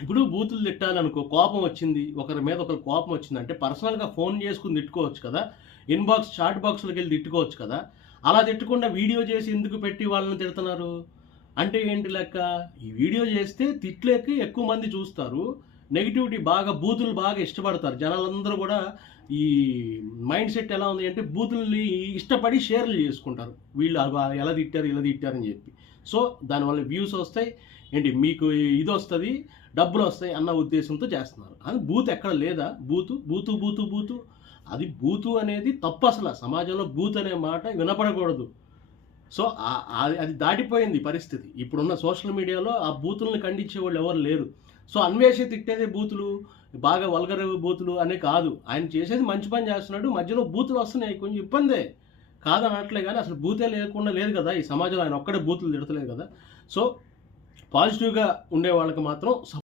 ఇప్పుడు బూతులు తిట్టాలనుకో, కోపం వచ్చింది. ఒకరి మీద ఒకరికి కోపం వచ్చిందంటే పర్సనల్‌గా ఫోన్ చేసుకొని తిట్టుకోవచ్చు కదా! ఇన్‌బాక్స్, చాట్ బాక్స్‌లోకెళ్ళి తిట్టుకోవచ్చు కదా! అలా తిట్టకుండా వీడియో చేసి ఎందుకు పెట్టి వాళ్ళని తిడతన్నారు? అంటే ఏంటి లెక్క? ఈ వీడియో చేస్తే తిట్లకి ఎక్కువ మంది చూస్తారు. నెగటివిటీ బాగా బూతులు బాగా ఇష్టపడతారు. జనాలందరూ గూడా ఈ మైండ్ సెట్ ఎలా ఉంది అంటే బూతుల్ని ఇష్టపడి షేర్‌లు చేసుకుంటారు. వీళ్ళు ఎలా తిట్టారు, ఇలా తిట్టారని చెప్పి. సో, దానివల్ల వ్యూస్ ఒస్తాయి. ఏంటి మీకు ఇదొస్తది, డబ్బులొస్తాయి అన్న ఉద్దేశంతో చేస్తున్నారు. అది బూత్ ఎక్కడ లేదా? బూతు, బూతు, బూతు, బూతు. అది బూతు అనేది తప్పసల. సమాజంలో బూత్ అనే మాట వినపడకూడదు. సో, అది దాటిపోయింది పరిస్థితి. ఇప్పుడున్న సోషల్ మీడియాలో ఆ బూతుల్ని ఖండించేవాళ్ళు ఎవరు లేరు. సో, అన్వేషే తిట్టేదే బూతులు, బాగా వల్గర్ బూతులు అనే కాదు. ఆయన చేసేది మంచి పని చేస్తున్నాడు. మధ్యలో బూతులొస్తున్నాయి. కొంచెం ఇబ్బందే. కాదనట్లే గానీ అసలు బూతే లేకుండా లేదు గదా! ఈ సమాజంలో ఆయన ఒక్కడే బూతులు తిడతలేదు గదా! సో, పాజిటివ్‌గా ఉండే వాళ్ళకి మాత్రం